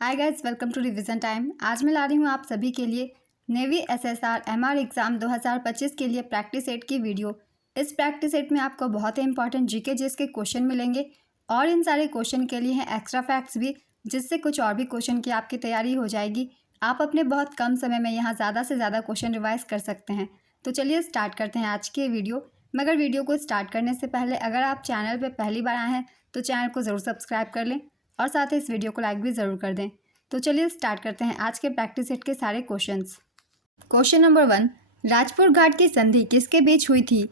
Hi guys, welcome to revision time. आज मैं ला रही हूँ आप सभी के लिए नेवी एसएसआर एमआर एग्ज़ाम 2025 के लिए प्रैक्टिस सेट की वीडियो। इस प्रैक्टिस सेट में आपको बहुत ही इंपॉर्टेंट जीके जीएस के क्वेश्चन मिलेंगे और इन सारे क्वेश्चन के लिए हैं एक्स्ट्रा फैक्ट्स भी, जिससे कुछ और भी क्वेश्चन की आपकी तैयारी हो जाएगी। आप अपने बहुत कम समय में यहाँ ज़्यादा से ज़्यादा क्वेश्चन रिवाइज कर सकते हैं। तो चलिए स्टार्ट करते हैं आज की वीडियो। मगर वीडियो को स्टार्ट करने से पहले अगर आप चैनल पर पहली बार आए हैं तो चैनल को ज़रूर सब्सक्राइब कर लें और साथ ही इस वीडियो को लाइक भी ज़रूर कर दें। तो चलिए स्टार्ट करते हैं आज के प्रैक्टिस सेट के सारे क्वेश्चंस। क्वेश्चन नंबर 1, राजपुर घाट की संधि किसके बीच हुई थी?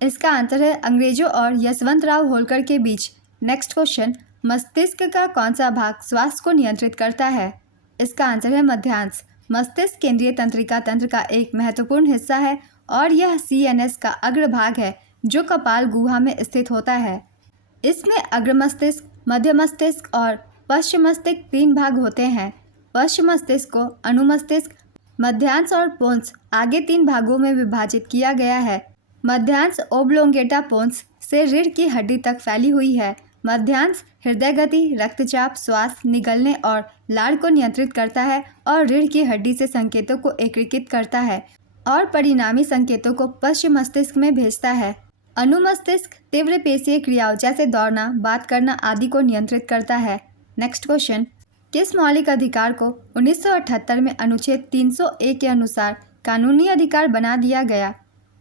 इसका आंसर है अंग्रेजों और यशवंतराव होलकर के बीच। नेक्स्ट क्वेश्चन, मस्तिष्क का कौन सा भाग श्वास को नियंत्रित करता है? इसका आंसर है मध्यांश। मस्तिष्क केंद्रीय तंत्रिका तंत्र का एक महत्वपूर्ण हिस्सा है और यह सीएनएस का अग्रभाग है जो कपाल गुहा में स्थित होता है। इसमें अग्र मस्तिष्क, मध्य मस्तिष्क और पश्चिम मस्तिष्क 3 भाग होते हैं। पश्चिम मस्तिष्क को अनुमस्तिष्क, मध्यांश और पोन्स आगे 3 भागों में विभाजित किया गया है। मध्यांश ओब्लोंगेटा पोन्स से रीढ़ की हड्डी तक फैली हुई है। मध्यांश हृदय गति, रक्तचाप, श्वास निगलने और लार को नियंत्रित करता है और रीढ़ की हड्डी से संकेतों को एकीकृत करता है और परिणामी संकेतों को पश्चिम मस्तिष्क में भेजता है। अनुमस्तिष्क तीव्र पेशीय क्रियाओं जैसे दौड़ना, बात करना आदि को नियंत्रित करता है। नेक्स्ट क्वेश्चन, किस मौलिक अधिकार को 1978 में अनुच्छेद 301 के अनुसार कानूनी अधिकार बना दिया गया?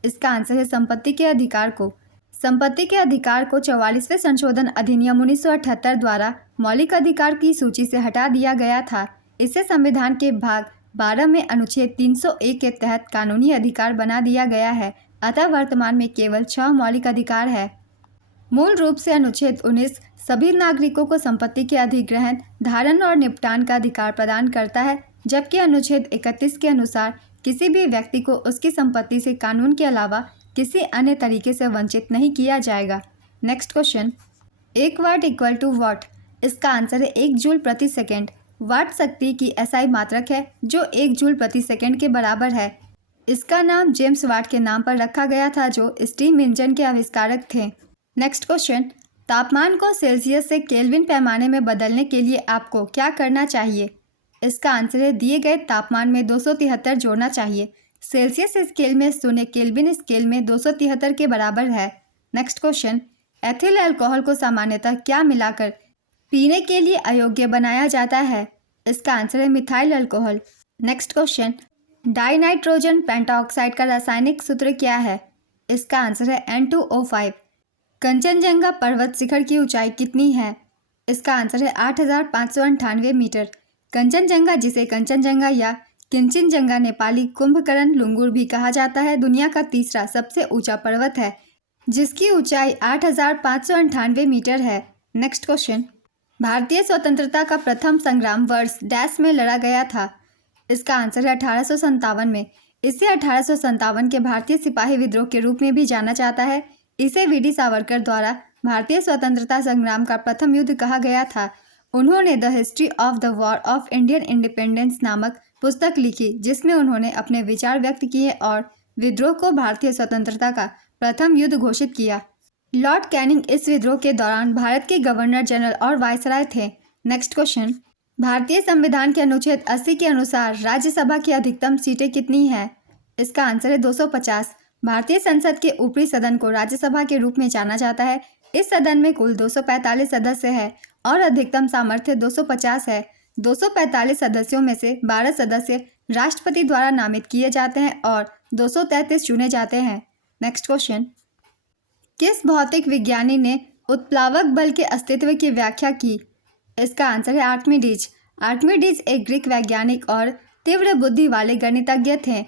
इसका आंसर है संपत्ति के अधिकार को। संपत्ति के अधिकार को 44वें संशोधन अधिनियम 1978 द्वारा मौलिक अधिकार की सूची से हटा दिया गया था। इसे संविधान के भाग 12 में अनुच्छेद 301 के तहत कानूनी अधिकार बना दिया गया है। अतः वर्तमान में केवल 6 मौलिक अधिकार है। मूल रूप से अनुच्छेद 19 सभी नागरिकों को संपत्ति के अधिग्रहण, धारण और निपटान का अधिकार प्रदान करता है, जबकि अनुच्छेद 31 के अनुसार किसी भी व्यक्ति को उसकी संपत्ति से कानून के अलावा किसी अन्य तरीके से वंचित नहीं किया जाएगा। Next question, 1 watt equal to watt? इसका आंसर है 1 जूल प्रति सेकेंड। वाट शक्ति की एसआई मात्रक है जो 1 जूल प्रति सेकेंड के बराबर है। इसका नाम जेम्स वाट के नाम पर रखा गया था जो स्टीम इंजन के आविष्कारक थे। नेक्स्ट क्वेश्चन, तापमान को सेल्सियस से केल्विन पैमाने में बदलने के लिए आपको क्या करना चाहिए? इसका आंसर है दिए गए तापमान में 273 जोड़ना चाहिए। सेल्सियस स्केल में 0, केल्विन स्केल में 273 के बराबर है। नेक्स्ट क्वेश्चन, एथिल अल्कोहल को सामान्यतः क्या मिलाकर पीने के लिए अयोग्य बनाया जाता है? इसका आंसर है methyl alcohol. Next question, dinitrogen pentoxide का रासायनिक सूत्र क्या है? इसका आंसर है N2O5। कंचनजंगा पर्वत शिखर की ऊंचाई कितनी है? इसका आंसर है 8598 मीटर। कंचनजंगा, जिसे कंचनजंगा या किंचनजंगा नेपाली कुंभकर्ण लुंगुर भी कहा जाता है, दुनिया का तीसरा सबसे ऊंचा पर्वत है जिसकी ऊंचाई 8598 मीटर है। नेक्स्ट क्वेश्चन, भारतीय स्वतंत्रता का प्रथम संग्राम वर्ष डैश में लड़ा गया था? इसका आंसर है 1857 में। इसे 1857 के भारतीय सिपाही विद्रोह के रूप में भी जाना जाता है। इसे वीडी सावरकर द्वारा भारतीय स्वतंत्रता संग्राम का प्रथम युद्ध कहा गया था। उन्होंने the history of the war of Indian independence नामक पुस्तक लिखी जिसमें उन्होंने अपने विचार व्यक्त किए और विद्रोह को भारतीय स्वतंत्रता का प्रथम युद्ध घोषित किया। लॉर्ड कैनिंग इस विद्रोह के दौरान भारत के गवर्नर जनरल और वायसराय थे। नेक्स्ट क्वेश्चन, भारतीय संविधान के अनुच्छेद 80 के अनुसार राज्यसभा की अधिकतम सीटें कितनी हैं? इसका आंसर है 250। भारतीय संसद के ऊपरी सदन को राज्यसभा के रूप में जाना जाता है। इस सदन में कुल 245 सदस्य हैं और अधिकतम सामर्थ्य 250 है। 245 सदस्यों में से 12 सदस्य राष्ट्रपति द्वारा नामित किए जाते हैं और 233 चुने जाते हैं। नेक्स्ट क्वेश्चन, किस भौतिक विज्ञानी ने उत्प्लावक बल के अस्तित्व की व्याख्या की? इसका आंसर है आर्किमिडीज। आर्किमिडीज एक ग्रीक वैज्ञानिक और तीव्र बुद्धि वाले गणितज्ञ थे।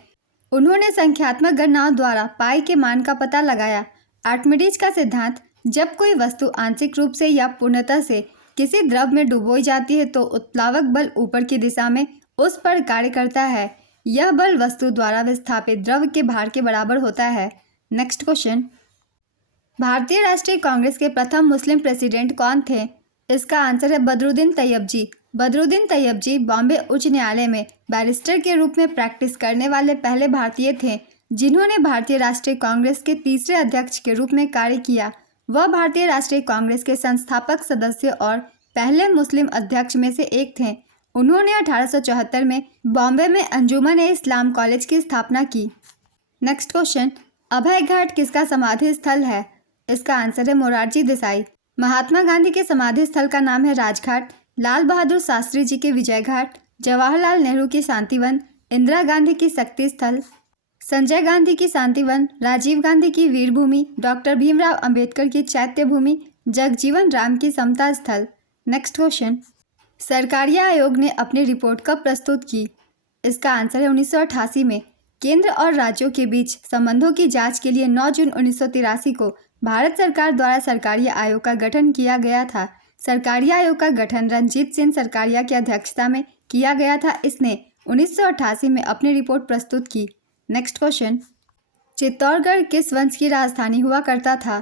उन्होंने संख्यात्मक गणनाओं द्वारा पाई के मान का पता लगाया। आर्किमिडीज का सिद्धांत, जब कोई वस्तु आंशिक रूप से या पूर्णतः से किसी द्रव में डुबोई जाती है तो उत्प्लावक बल ऊपर की दिशा में उस पर कार्य करता है। यह बल वस्तु द्वारा विस्थापित द्रव के भार के बराबर होता है। नेक्स्ट क्वेश्चन, भारतीय राष्ट्रीय कांग्रेस के प्रथम मुस्लिम प्रेसिडेंट कौन थे? इसका आंसर है बदरुद्दीन तैयबजी। बदरुद्दीन तैयबजी बॉम्बे उच्च न्यायालय में बैरिस्टर के रूप में प्रैक्टिस करने वाले पहले भारतीय थे जिन्होंने भारतीय राष्ट्रीय कांग्रेस के तीसरे अध्यक्ष के रूप में कार्य किया। वह भारतीय राष्ट्रीय कांग्रेस के संस्थापक सदस्य और पहले मुस्लिम अध्यक्ष में से एक थे। उन्होंने 1874 में बॉम्बे में अंजुमन-ए-इस्लाम कॉलेज की स्थापना की। नेक्स्ट क्वेश्चन, अभय घाट किसका समाधि स्थल है? इसका आंसर है मोरारजी देसाई। महात्मा गांधी के समाधि स्थल का नाम है राजघाट, लाल बहादुर शास्त्री जी के विजय घाट, जवाहरलाल नेहरू की शांतिवन, इंदिरा गांधी की शक्ति स्थल, संजय गांधी की शांतिवन, राजीव गांधी की वीर भूमि, डॉक्टर भीमराव अंबेडकर की चैत्य भूमि, जगजीवन राम की समता स्थल। नेक्स्ट क्वेश्चन, सरकारी आयोग ने अपनी रिपोर्ट कब प्रस्तुत की? इसका आंसर है 1988 में। केंद्र और राज्यों के बीच संबंधों की जांच के लिए 9 जून 1983 को भारत सरकार द्वारा सरकारी आयोग का गठन किया गया था। सरकारी आयोग का गठन रणजीत सिंह सरकारिया की अध्यक्षता में किया गया था। इसने 1988 में अपनी रिपोर्ट प्रस्तुत की। नेक्स्ट क्वेश्चन, चित्तौड़गढ़ किस वंश की राजधानी हुआ करता था?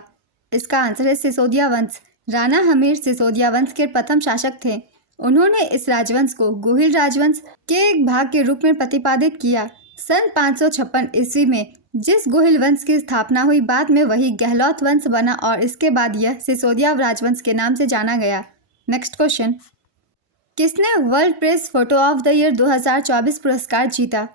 इसका आंसर है सिसोदिया वंश। राणा हमीर सिसोदिया वंश के प्रथम शासक थे। उन्होंने इस राजवंश को गोहिल राजवंश के एक भाग के रूप में प्रतिपादित किया। सन 556 ईस्वी में जिस गोहिल वंश की स्थापना हुई, बाद में वही गहलोत वंश बना और इसके बाद यह सिसोदिया राजवंश के नाम से जाना गया। नेक्स्ट क्वेश्चन, किसने world press photo of the year 2024 पुरस्कार जीता?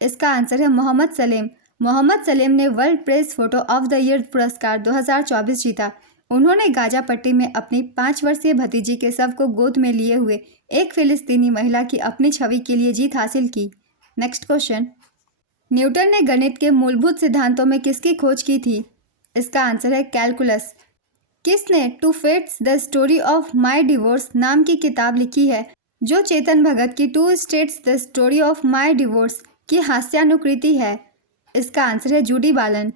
इसका आंसर है मोहम्मद सलेम। मोहम्मद सलेम ने world press photo of the year पुरस्कार 2024 जीता। उन्होंने गाजापट्टी में अपनी 5 वर्षीय भतीजी के शव को गोद में लिए हुए एक फिलिस्तीनी महिला की अपनी छवि के लिए जीत हासिल की। नेक्स्ट क्वेश्चन, न्यूटन ने गणित के मूलभूत सिद्धांतों में किसकी खोज की थी? इसका आंसर है कैलकुलस। किसने two fates the story of my divorce नाम की किताब लिखी है, जो चेतन भगत की two states the story of my divorce की हास्यानुकृति है? इसका आंसर है जूडी बालन।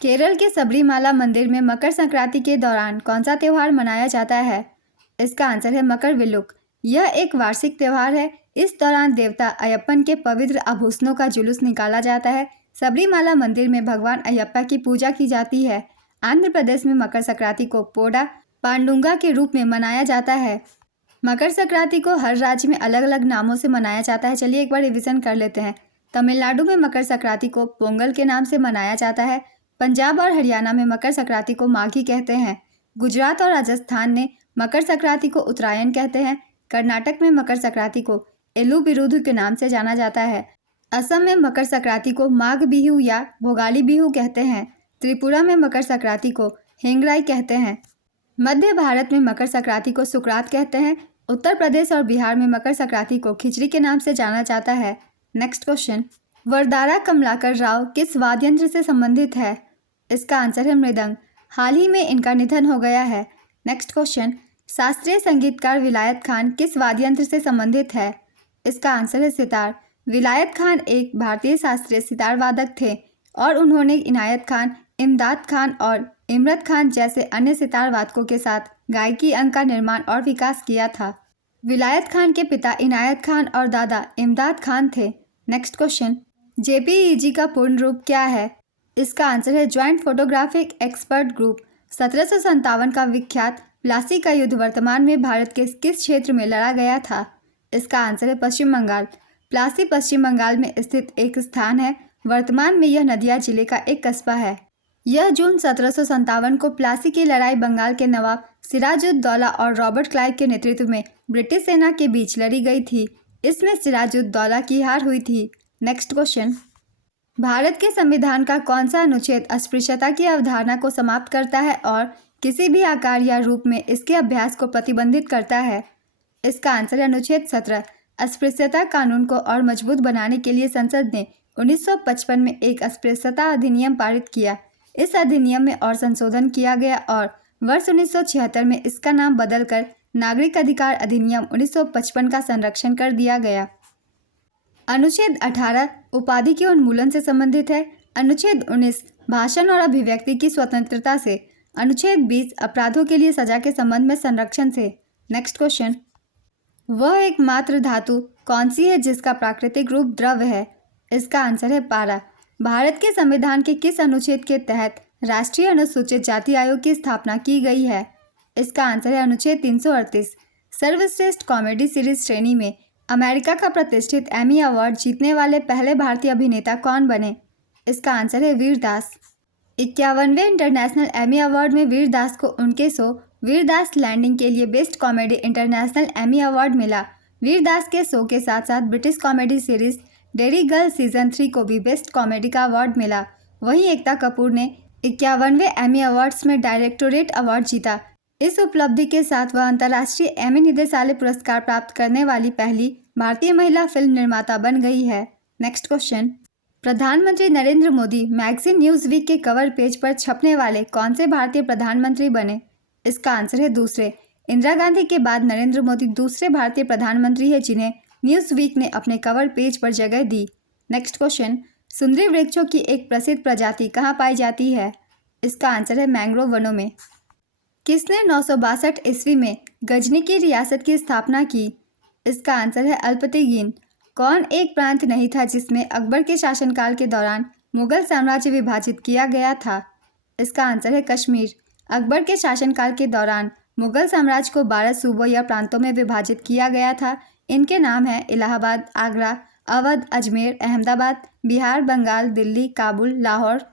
केरल के सबरीमाला मंदिर में मकर संक्रांति के दौरान कौन सा त्यौहार मनाया जाता है? इसका आंसर है मकर विलुक। यह एक वार्षिक त्यौहार है। इस दौरान देवता अयप्पन के पवित्र आभूषणों का जुलूस निकाला जाता है। सबरीमाला मंदिर में भगवान अयप्पा की पूजा की जाती है। आंध्र प्रदेश में मकर संक्रांति को पोडा पांडुंगा के रूप में मनाया जाता है। मकर संक्रांति को हर राज्य में अलग अलग नामों से मनाया जाता है। चलिए एक बार रिवीजन कर लेते हैं। तमिलनाडु में मकर संक्रांति को पोंगल के नाम से मनाया जाता है। पंजाब और हरियाणा में मकर संक्रांति को माघी कहते हैं। गुजरात और राजस्थान ने मकर संक्रांति को उत्तरायण कहते हैं। कर्नाटक में मकर संक्रांति को एलू बिरुधु के नाम से जाना जाता है। असम में मकर संक्रांति को माघ बिहू या भोगाली बिहू कहते हैं। त्रिपुरा में मकर संक्रांति को हेंगराई कहते हैं। मध्य भारत में मकर संक्रांति को सुकरात कहते हैं। उत्तर प्रदेश और बिहार में मकर संक्रांति को खिचड़ी के नाम से जाना जाता है। नेक्स्ट क्वेश्चन, वरदारा कमलाकर राव किस वाद्य यंत्र से संबंधित है? इसका आंसर है मृदंग। हाल ही में इनका निधन हो गया है। नेक्स्ट क्वेश्चन, शास्त्रीय संगीतकार विलायत खान किस वाद्य यंत्र से संबंधित है? इसका आंसर है सितार। विलायत खान एक भारतीय शास्त्रीय सितार वादक थे और उन्होंने इनायत खान, इमदाद खान और इमरत खान जैसे अन्य सितार वादकों के साथ गायकी अंग का निर्माण और विकास किया था। विलायत खान के पिता इनायत खान और दादा इमदाद खान थे। नेक्स्ट क्वेश्चन, JPEG का पूर्ण रूप क्या है? इसका आंसर है ज्वाइंट फोटोग्राफिक एक्सपर्ट ग्रुप। 1757 का विख्यात प्लासी का युद्ध वर्तमान में भारत के किस क्षेत्र में लड़ा गया था? इसका आंसर है पश्चिम बंगाल। प्लासी पश्चिम बंगाल में स्थित एक स्थान है। वर्तमान में यह नदिया जिले का एक कस्बा है। यह जून 1757 को प्लासी की लड़ाई बंगाल के नवाब सिराजुद्दौला और रॉबर्ट क्लाइव के नेतृत्व में ब्रिटिश सेना के बीच लड़ी गई थी। इसमें सिराजुद्दौला की हार हुई थी। नेक्स्ट क्वेश्चन, भारत के संविधान का कौन सा अनुच्छेद अस्पृश्यता की अवधारणा को समाप्त करता है और किसी भी आकार या रूप में इसके अभ्यास को प्रतिबंधित करता है? इसका आंसर है अनुच्छेद 17। अस्पृश्यता कानून को और मजबूत बनाने के लिए संसद ने 1955 में एक अस्पृश्यता अधिनियम पारित किया। इस अधिनियम में और संशोधन किया गया और वर्ष 1976 में इसका नाम बदलकर नागरिक अधिकार अधिनियम 1955 का संरक्षण कर दिया गया। अनुच्छेद 18 उपाधि के उन्मूलन से संबंधित है। अनुच्छेद 19 भाषण और अभिव्यक्ति की स्वतंत्रता से। अनुच्छेद 20 अपराधों के लिए सजा के संबंध में संरक्षण से। नेक्स्ट क्वेश्चन, वह एकमात्र धातु कौन सी है जिसका प्राकृतिक रूप द्रव है? इसका आंसर है पारा। भारत के संविधान के किस अनुच्छेद के तहत राष्ट्रीय अनुसूचित जाति आयोग की स्थापना की गई है? इसका आंसर है अनुच्छेद 338। सर्वश्रेष्ठ कॉमेडी सीरीज श्रेणी में अमेरिका का प्रतिष्ठित एमी अवार्ड जीतने वाले पहले भारतीय अभिनेता कौन बने? इसका आंसर है वीर दास। 51वें इंटरनेशनल एमी अवार्ड में वीर दास को उनके शो वीर दास लैंडिंग के लिए best comedy international Emmy award मिला। वीरदास के शो के साथ साथ British comedy series dairy girl season 3 को भी बेस्ट कॉमेडी का अवार्ड मिला। वहीं एकता कपूर ने 51वें एमी अवार्ड्स में डायरेक्टोरेट अवार्ड जीता। इस उपलब्धि के साथ वह अंतर्राष्ट्रीय एमी निदेशालय पुरस्कार प्राप्त करने वाली पहली भारतीय महिला फिल्म निर्माता बन गई है। नेक्स्ट क्वेश्चन, प्रधानमंत्री Narendra Modi magazine Newsweek के कवर पेज पर छपने वाले कौन से भारतीय प्रधानमंत्री बने? इसका आंसर है दूसरे। इंदिरा गांधी के बाद नरेंद्र मोदी दूसरे भारतीय प्रधानमंत्री हैं जिन्हें न्यूज वीक ने अपने कवर पेज पर जगह दी। नेक्स्ट क्वेश्चन, सुंदरी वृक्षों की एक प्रसिद्ध प्रजाति कहाँ पाई जाती है? इसका आंसर है मैंग्रोव वनों में। किसने 962 ईस्वी में गजनी की रियासत की स्थापना की? इसका आंसर है अल्पतिगीन। कौन एक प्रांत नहीं था जिसमें अकबर के शासनकाल के दौरान मुगल साम्राज्य विभाजित किया गया था? इसका आंसर है कश्मीर। अकबर के शासनकाल के दौरान मुगल साम्राज्य को 12 सूबों या प्रांतों में विभाजित किया गया था। इनके नाम हैं इलाहाबाद, आगरा, अवध, अजमेर, अहमदाबाद, बिहार, बंगाल, दिल्ली, काबुल, लाहौर,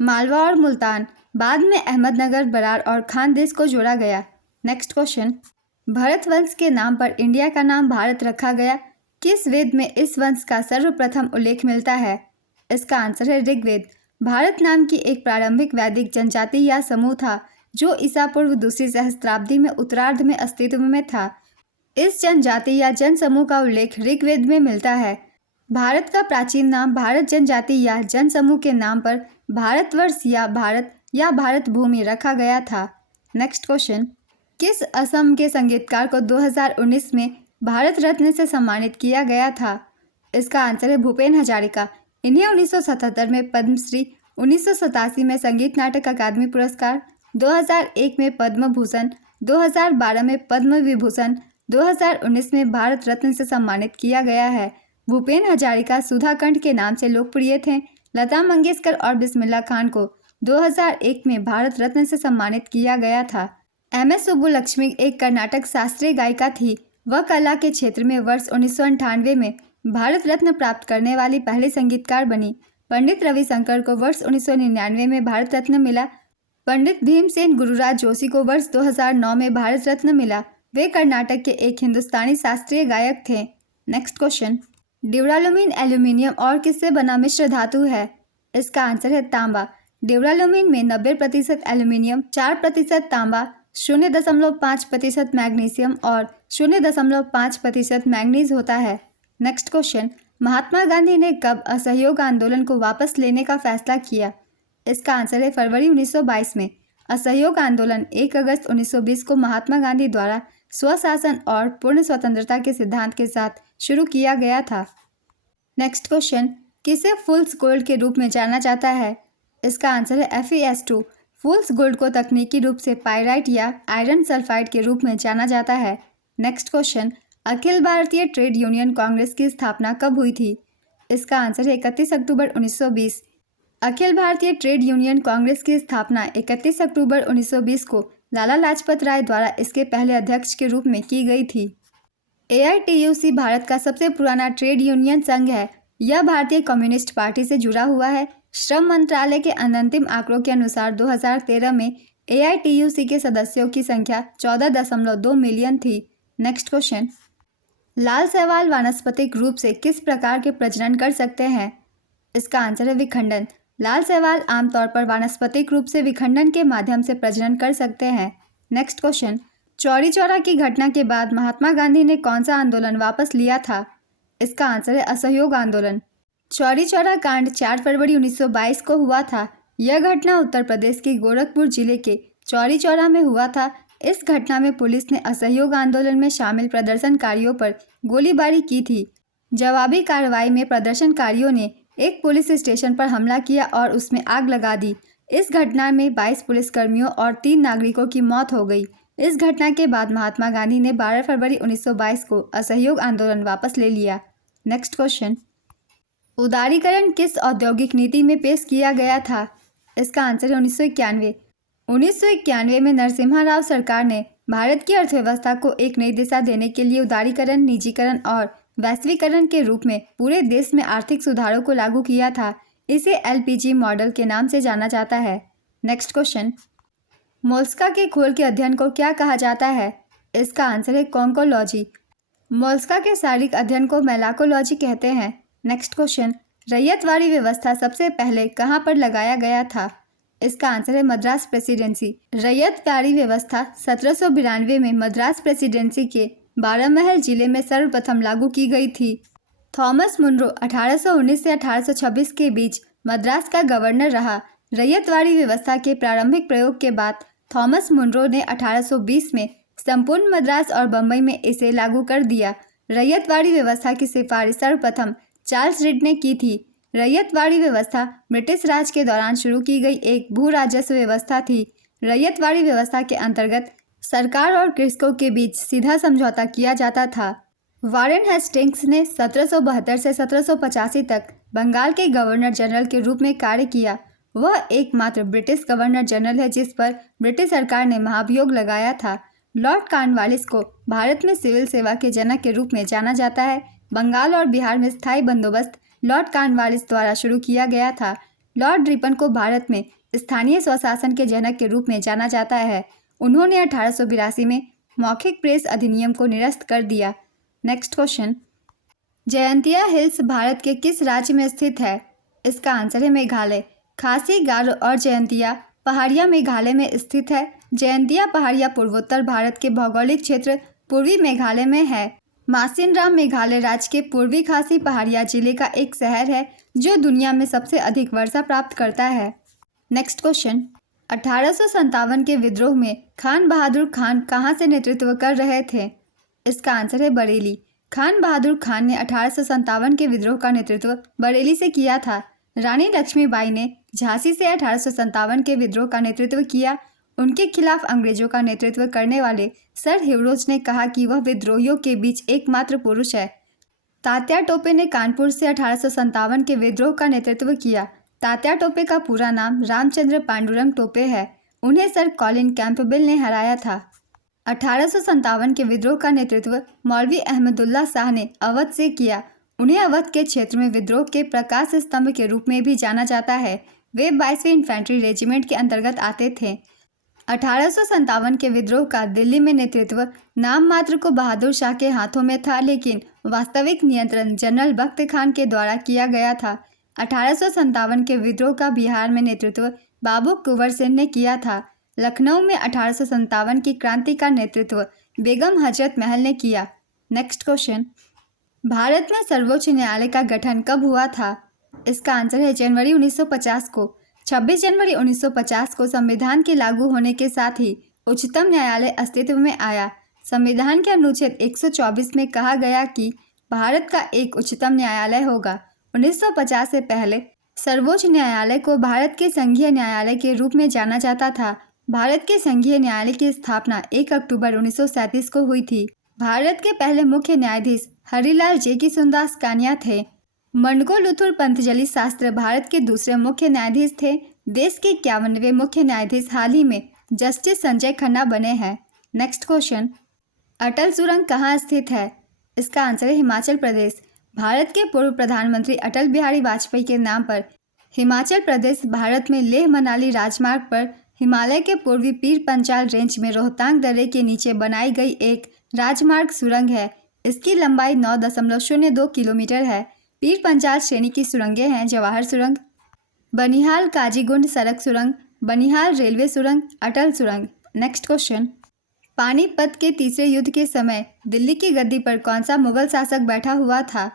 मालवा और मुल्तान। बाद में अहमदनगर, बरार और खानदेश को जोड़ा गया। नेक्स्ट क्वेश्चन, भरत वंश के नाम पर इंडिया का नाम भारत रखा गया। किस वेद में इस वंश का सर्वप्रथम उल्लेख मिलता है? इसका आंसर है ऋग्वेद। भारत नाम की एक प्रारंभिक वैदिक जनजाति या समूह था जो ईसा पूर्व दूसरी सहस्त्राब्दी में उत्तरार्ध में अस्तित्व में था। इस जनजाति या जनसमूह का उल्लेख ऋग्वेद में मिलता है। भारत का प्राचीन नाम भारत जनजाति या जनसमूह के नाम पर भारतवर्ष या भारत भूमि रखा गया था। नेक्स्ट क्वेश्चन, किस असम के संगीतकार को 2019 में भारत रत्न से सम्मानित किया गया था? इसका आंसर है भूपेन हजारिका। इन्हें 1977 में पद्मश्री, 1987 में संगीत नाटक अकादमी पुरस्कार, 2001 में पद्म भूषण, 2012 में पद्म विभूषण, 2019 में भारत रत्न से सम्मानित किया गया है। भूपेन हजारिका सुधाकंठ के नाम से लोकप्रिय थे। लता मंगेशकर और बिस्मिल्लाह खान को 2001 में भारत रत्न से सम्मानित किया गया था। MS सुब्बुलक्ष्मी एक कर्नाटक शास्त्रीय गायिका थी। वह कला के क्षेत्र में वर्ष 1998 में भारत रत्न प्राप्त करने वाली पहली संगीतकार बनी। पंडित रविशंकर को वर्ष 1999 में भारत रत्न मिला। पंडित भीमसेन गुरुराज जोशी को वर्ष 2009 में भारत रत्न मिला। वे कर्नाटक के एक हिंदुस्तानी शास्त्रीय गायक थे। नेक्स्ट क्वेश्चन, ड्यूरालुमीन एल्यूमिनियम और किससे बना मिश्र धातु है? इसका आंसर है तांबा। ड्यूरालुमीन में 90% एल्यूमिनियम, 4% तांबा, 0.5% मैग्नीशियम और 0.5% मैंगनीज होता है। नेक्स्ट क्वेश्चन, महात्मा गांधी ने कब असहयोग आंदोलन को वापस लेने का फैसला किया? इसका आंसर है फरवरी 1922 में। असहयोग आंदोलन 1 अगस्त 1920 को महात्मा गांधी द्वारा स्वशासन और पूर्ण स्वतंत्रता के सिद्धांत के साथ शुरू किया गया था। नेक्स्ट क्वेश्चन, किसे फूल्स गोल्ड के रूप में जाना जाता है? इसका आंसर है FeS2। फूल्स गोल्ड को तकनीकी रूप से पाइराइट या आयरन सल्फाइड के रूप में जाना जाता है। Next question, Akhil Bharatiya trade union Congress की स्थापना कब हुई थी? इसका आंसर है 31 अक्टूबर 1920। अखिल भारतीय ट्रेड यूनियन कांग्रेस की स्थापना 31 अक्टूबर 1920 को लाला लाजपत राय द्वारा इसके पहले अध्यक्ष के रूप में की गई थी। AITUC भारत का सबसे पुराना ट्रेड यूनियन संघ है। यह भारतीय कम्युनिस्ट पार्टी से जुड़ा हुआ है। श्रम मंत्रालय के अंतिम आंकड़ों के अनुसार 2013 में AITUC के सदस्यों की संख्या 14.2 मिलियन थी। नेक्स्ट क्वेश्चन, लाल शैवाल वानस्पतिक रूप से किस प्रकार के प्रजनन कर सकते हैं? इसका आंसर है विखंडन। लाल शैवाल आमतौर पर वानस्पतिक रूप से विखंडन के माध्यम से प्रजनन कर सकते हैं। नेक्स्ट क्वेश्चन, चौरी चौरा की घटना के बाद महात्मा गांधी ने कौन सा आंदोलन वापस लिया था? इसका आंसर है असहयोग आंदोलन। चौरी चौरा कांड 4 फरवरी 1922 को हुआ था। यह घटना उत्तर प्रदेश के गोरखपुर जिले के चौरी चौरा में हुआ था। इस घटना में पुलिस ने असहयोग आंदोलन में शामिल प्रदर्शनकारियों पर गोलीबारी की थी। जवाबी कार्रवाई में प्रदर्शनकारियों ने एक पुलिस स्टेशन पर हमला किया और उसमें आग लगा दी। इस घटना में 22 पुलिसकर्मियों और 3 नागरिकों की मौत हो गई। इस घटना के बाद महात्मा गांधी ने 12 फरवरी 1922 को असहयोग आंदोलन वापस ले लिया। नेक्स्ट क्वेश्चन, उदारीकरण किस औद्योगिक नीति में पेश किया गया था? इसका आंसर है 1991। 1991 में नरसिम्हा राव सरकार ने भारत की अर्थव्यवस्था को एक नई दिशा देने के लिए उदारीकरण, निजीकरण और वैश्वीकरण के रूप में पूरे देश में आर्थिक सुधारों को लागू किया था। इसे LPG मॉडल के नाम से जाना जाता है। नेक्स्ट क्वेश्चन, मोलस्का के खोल के अध्ययन को क्या कहा जाता है? इसका आंसर है कॉन्कोलॉजी। मोलस्का के शारीरिक अध्ययन को मेलाकोलॉजी कहते हैं। नेक्स्ट क्वेश्चन, रैयतवाड़ी व्यवस्था सबसे पहले कहाँ पर लगाया गया था? इसका आंसर है मद्रास प्रेसिडेंसी। रैयतवाड़ी व्यवस्था 1792 में मद्रास प्रेसिडेंसी के बारामहल जिले में सर्वप्रथम लागू की गई थी। थॉमस मुनरो 1819 से 1826 के बीच मद्रास का गवर्नर रहा। रैयतवाड़ी व्यवस्था के प्रारंभिक प्रयोग के बाद थॉमस मुनरो ने 1820 में संपूर्ण मद्रास और बम्बई में इसे लागू कर दिया। रैयतवाड़ी व्यवस्था की सिफारिश सर्वप्रथम चार्ल्स रीड ने की थी। रैयतवाड़ी व्यवस्था ब्रिटिश राज के दौरान शुरू की गई एक भू राजस्व व्यवस्था थी। रैयतवाड़ी व्यवस्था के अंतर्गत सरकार और कृषकों के बीच सीधा समझौता किया जाता था। वारेन हेस्टिंग्स ने 1772 से 1785 तक बंगाल के गवर्नर जनरल के रूप में कार्य किया। वह एकमात्र ब्रिटिश गवर्नर जनरल है जिस पर ब्रिटिश सरकार ने महाभियोग लगाया था। लॉर्ड कॉर्नवालिस को भारत में सिविल सेवा के जनक के रूप में जाना जाता है। बंगाल और बिहार में स्थायी बंदोबस्त लॉर्ड कॉर्नवालिस द्वारा शुरू किया गया था। लॉर्ड रिपन को भारत में स्थानीय स्वशासन के जनक के रूप में जाना जाता है। उन्होंने 1882 में मौखिक प्रेस अधिनियम को निरस्त कर दिया। Next question, Jaintia hills Bharat के किस राज्य में स्थित है? इसका आंसर है मेघालय। खासी, गारो और जयंतिया पहाड़ियाँ मेघालय में स्थित है। जयंतिया पहाड़ियाँ पूर्वोत्तर भारत के भौगोलिक क्षेत्र पूर्वी मेघालय में है। मासिनराम मेघालय राज्य के पूर्वी खासी पहाड़ियाँ जिले का एक शहर है जो दुनिया में सबसे अधिक वर्षा प्राप्त करता है। नेक्स्ट क्वेश्चन, 1857 के विद्रोह में खान बहादुर खान कहाँ से नेतृत्व कर रहे थे? इसका आंसर है बरेली। खान बहादुर खान ने 1857 के विद्रोह का नेतृत्व बरेली से किया था। रानी लक्ष्मीबाई ने झांसी से 1857 के विद्रोह का नेतृत्व किया। उनके खिलाफ अंग्रेजों का नेतृत्व करने वाले सर हिवरोज ने कहा कि वह विद्रोहियों के बीच एकमात्र पुरुष है। तात्या टोपे ने कानपुर से 1857 के विद्रोह का नेतृत्व किया। तात्या टोपे का पूरा नाम रामचंद्र पांडुरंग टोपे है। उन्हें सर कॉलिन कैंपबेल ने हराया था। 1857 के विद्रोह का नेतृत्व मौलवी अहमदुल्ला शाह ने अवध से किया। उन्हें अवध के क्षेत्र में विद्रोह के प्रकाश स्तंभ के रूप में भी जाना जाता है। वे 22वीं इन्फेंट्री रेजिमेंट के अंतर्गत आते थे। 1857 के विद्रोह का दिल्ली में नेतृत्व नाम मात्र को बहादुर शाह के हाथों में था, लेकिन वास्तविक नियंत्रण जनरल बख्त खान के द्वारा किया गया था। 1857 के विद्रोह का बिहार में नेतृत्व बाबू कुंवर सेन ने किया था। लखनऊ में 1857 की क्रांति का नेतृत्व बेगम हजरत महल ने किया। नेक्स्ट क्वेश्चन, भारत में सर्वोच्च न्यायालय का गठन कब हुआ था? इसका आंसर है जनवरी 1950 को। 26 जनवरी 1950 को संविधान के लागू होने के साथ ही उच्चतम न्यायालय अस्तित्व में आया। संविधान के अनुच्छेद 124 में कहा गया कि भारत का एक उच्चतम न्यायालय होगा। 1950 से पहले सर्वोच्च न्यायालय को भारत के संघीय न्यायालय के रूप में जाना जाता था। भारत के संघीय न्यायालय की स्थापना 1 अक्टूबर 1937 को हुई थी। भारत के पहले मुख्य न्यायाधीश हरिलाल जे की सुंदास कानिया थे। मंडगोलुथुर पंतजलि शास्त्र भारत के दूसरे मुख्य न्यायाधीश थे। देश के 51वें मुख्य न्यायाधीश हाल ही में जस्टिस संजय खन्ना बने हैं। नेक्स्ट क्वेश्चन, अटल सुरंग कहाँ स्थित है? इसका आंसर है हिमाचल प्रदेश। भारत के पूर्व प्रधानमंत्री अटल बिहारी वाजपेयी के नाम पर हिमाचल प्रदेश भारत में लेह मनाली राजमार्ग पर हिमालय के पूर्वी पीर पंचाल रेंज में रोहतांग दर्रे के नीचे बनाई गई एक राजमार्ग सुरंग है। इसकी लंबाई 9.02 किलोमीटर है। पीर पंचाल श्रेणी की सुरंगें हैं जवाहर सुरंग, बनिहाल काजीगुंड सड़क सुरंग, बनिहाल रेलवे सुरंग, अटल सुरंग। नेक्स्ट क्वेश्चन, पानीपत के तीसरे युद्ध के समय दिल्ली की गद्दी पर कौन सा मुगल शासक बैठा हुआ था?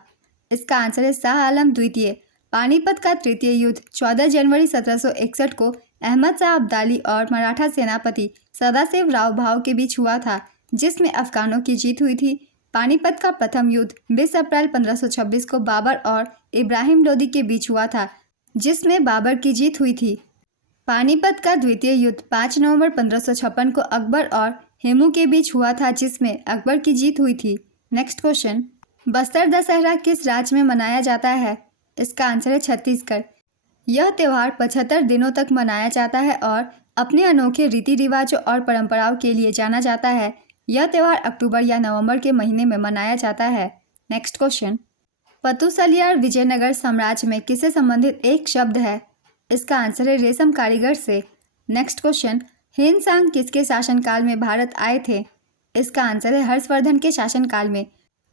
इसका आंसर है शाह आलम द्वितीय। पानीपत का तृतीय युद्ध 14 जनवरी 1761 को अहमद शाह अब्दाली और मराठा सेनापति सदाशिव राव भाऊ के बीच हुआ था, जिसमें अफगानों की जीत हुई थी। पानीपत का प्रथम युद्ध 20 अप्रैल 1526 को बाबर और इब्राहिम लोदी के बीच हुआ था, जिसमें बाबर की जीत हुई थी। पानीपत का द्वितीय युद्ध 5 नवंबर 1556 को अकबर और हेमू के बीच हुआ था, जिसमें अकबर की जीत हुई थी। नेक्स्ट क्वेश्चन, बस्तर दशहरा किस राज्य में मनाया जाता है? इसका आंसर है छत्तीसगढ़। यह त्यौहार 75 दिनों तक मनाया जाता है और अपने अनोखे रीति रिवाजों और परंपराओं के लिए जाना जाता है। यह त्यौहार अक्टूबर या नवंबर के महीने में मनाया जाता है। नेक्स्ट क्वेश्चन, पतुसलियार विजयनगर साम्राज्य में किससे संबंधित एक शब्द है? इसका आंसर है रेशम कारीगर से। नेक्स्ट क्वेश्चन, हिंदसांग किसके शासनकाल में भारत आए थे? इसका आंसर है हर्षवर्धन के शासनकाल में।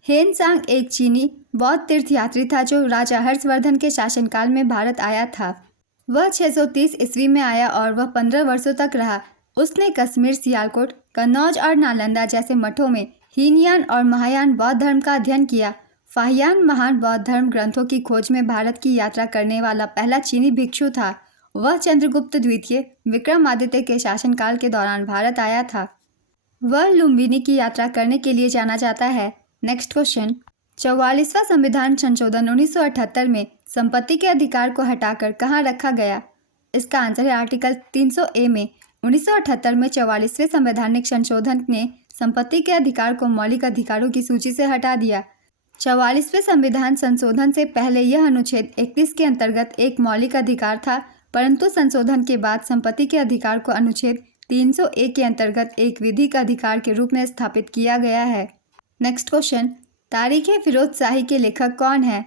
हेनसांग एक चीनी बौद्ध तीर्थयात्री था जो राजा हर्षवर्धन के शासनकाल में भारत आया था। वह 630 ईस्वी में आया और वह 15 वर्षों तक रहा। उसने कश्मीर, सियालकोट, कन्नौज और नालंदा जैसे मठों में हीनयान और महायान बौद्ध धर्म का अध्ययन किया। फाहियान महान बौद्ध धर्म ग्रंथों की खोज में भारत की यात्रा करने वाला पहला चीनी भिक्षु था। वह चंद्रगुप्त द्वितीय विक्रमादित्य के शासनकाल के दौरान भारत आया था। वह लुम्बिनी की यात्रा करने के लिए जाना जाता है। नेक्स्ट क्वेश्चन, 44वां संविधान संशोधन 1978 में संपत्ति के अधिकार को हटाकर कहाँ रखा गया? इसका आंसर है आर्टिकल 300A में। 1978 में 44वें संवैधानिक संशोधन ने संपत्ति के अधिकार को मौलिक अधिकारों की सूची से हटा दिया। 44वें संविधान संशोधन से पहले यह अनुच्छेद 31 के अंतर्गत एक मौलिक अधिकार था, परंतु संशोधन के बाद संपत्ति के अधिकार को अनुच्छेद 300A के अंतर्गत एक विधिक अधिकार के रूप में स्थापित किया गया है। नेक्स्ट क्वेश्चन, तारीख़-ए-फ़िरोज़ शाही के लेखक कौन है?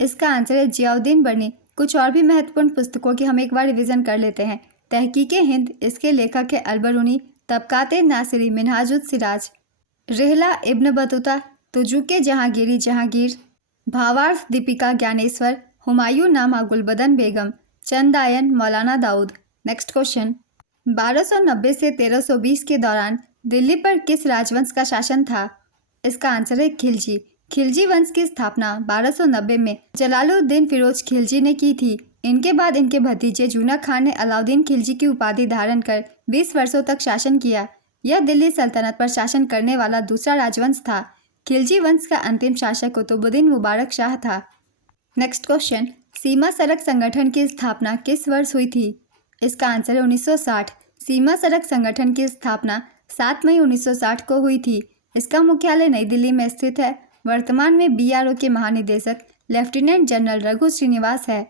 इसका आंसर है जियाउद्दीन बर्नी। कुछ और भी महत्वपूर्ण पुस्तकों की हम एक बार रिवीजन कर लेते हैं। तहकीक-ए-हिंद, इसके लेखक है अल-बरूनी। तबक़ात-ए-नासिरी, मिनहाजुस-सिराज। रिहला Ibn Battuta, तुजुक-ए Jahangiri, Jahangir. भावार्थ दीपिका ज्ञानेश्वर, हुमायूं नामा गुलबदन बेगम। चंदायन, मौलाना दाऊद। नेक्स्ट क्वेश्चन, 1290 से 1320 के दौरान दिल्ली पर किस राजवंश का शासन था? इसका आंसर है खिलजी। खिलजी वंश की स्थापना 1290 में जलालुद्दीन फिरोज खिलजी ने की थी। इनके बाद इनके भतीजे जूना खान ने अलाउद्दीन खिलजी की उपाधि धारण कर 20 वर्षों तक शासन किया। यह दिल्ली सल्तनत पर शासन करने वाला दूसरा राजवंश था। खिलजी वंश का अंतिम शासक कुतुबुद्दीन मुबारक शाह था। नेक्स्ट क्वेश्चन, सीमा सड़क संगठन की स्थापना किस वर्ष हुई थी? इसका आंसर है 1960। सीमा सड़क संगठन की स्थापना 7 मई 1960 को हुई थी। इसका मुख्यालय नई दिल्ली में स्थित है। वर्तमान में BRO के महानिदेशक लेफ्टिनेंट जनरल रघु श्रीनिवास है।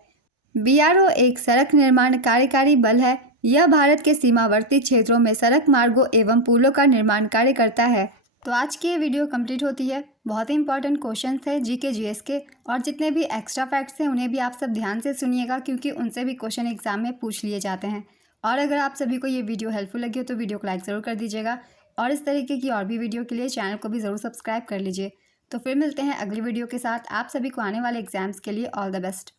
BRO एक सड़क निर्माण कार्यकारी बल है। यह भारत के सीमावर्ती क्षेत्रों में सड़क मार्गों एवं पुलों का निर्माण कार्य करता है। तो आज की ये वीडियो कंप्लीट होती है। बहुत ही इंपॉर्टेंट क्वेश्चन थे GK GS के, और जितने भी एक्स्ट्रा फैक्ट्स हैं उन्हें भी आप सब ध्यान से सुनिएगा, क्योंकि उनसे भी क्वेश्चन एग्जाम में पूछ लिए जाते हैं। और अगर आप सभी को ये वीडियो हेल्पफुल लगी हो तो वीडियो को लाइक ज़रूर कर दीजिएगा, और इस तरीके की और भी वीडियो के लिए चैनल को भी ज़रूर सब्सक्राइब कर लीजिए। तो फिर मिलते हैं अगली वीडियो के साथ। आप सभी को आने वाले एग्जाम्स के लिए ऑल द बेस्ट।